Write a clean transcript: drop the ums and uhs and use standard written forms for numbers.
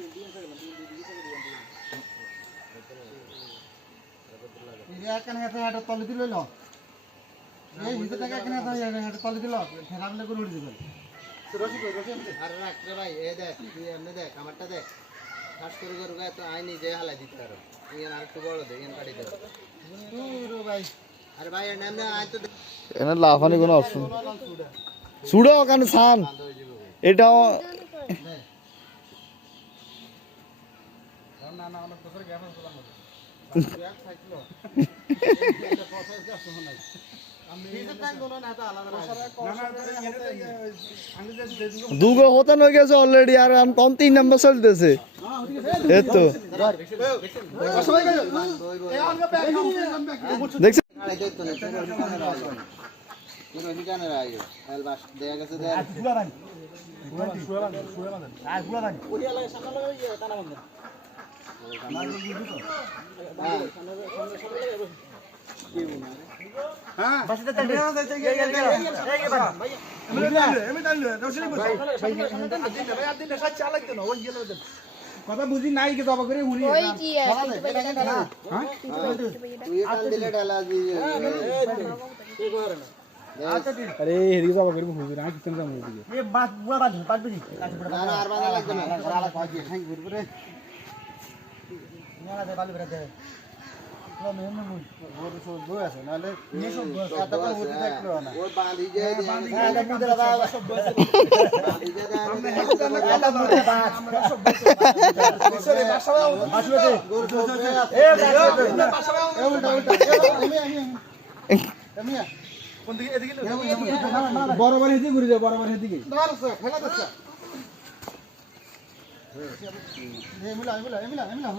ये क्या नहीं आता है तो तले दिलो लो ये हिंदू तक क्या नहीं आता है तो तले दिलो ठेराम ले को उड़ दिलो रोशी अरे रख रे भाई ये देख তুই এমনে দেখ আমারটা দেখ খাস করে করে গায় তো আই নিজে হালাই দিতে পারো ইয়ান আর একটু বড় দে ইয়ান কাটি দে रो भाई আরে ভাই এর নাম না আই তো এখানে লাফানি কোনো অপশন সুড়ো ওখানে সান এটাও ना ना অনেক বছর গ্যাপ আছে না গ্যাপ থাকলো এটা কথা আছে শোনা আমি নিজে টাইম দোনো না এটা আলাদা না না দুগো হতে নয় গেছে অলরেডি আর কোন 3 নাম্বার চলতেছে এই তো দেখছ আরে দেখ তো না তোর ওইখানে রাইও এল বাস দেয়া গেছে দে গুলা রান শুয়া রান আর গুলা রান ওই লাগা সামনে লাগা ইয়ে টানা বন্ধ হ্যাঁ বাস এটা চলে না যাইতে গিয়ে এই ভাই এমনি ডাল রশিদ ভাই ভাই আদিন সাথে চালাইতে না ওই গেল কথা বুঝি নাই কি জবা করে হুনি ওই কি হ্যাঁ তুই কাল দিলে ডালা দিবি এই করে না আচ্ছা ঠিক अरे हेरी जबा करी हुई ना कितन जाम हुई ये बात बुआ बात भी না না আর বানা লাগবে না আলা পাজি হ্যাঁ ঘুরে ঘুরে না দে বালি বেরতে লো মেহমান মুই ওর সব বই আছে নালে নে সব বই আছে তো হতে থাকলো না ওই বাঁধি যে হ্যাঁ দেখি দে বাবা সব বই আছে বাঁধি যে আলা মুতে বাত আমরা সব বই আছে বাসা আসবে দে এ বাসা এ উল্টা উল্টা আমি কোন দিকে এদিকে बराबर हेदी घुरी जा बराबर हेदी के দাঁড়াছে ফেলা দিছে এ মিলা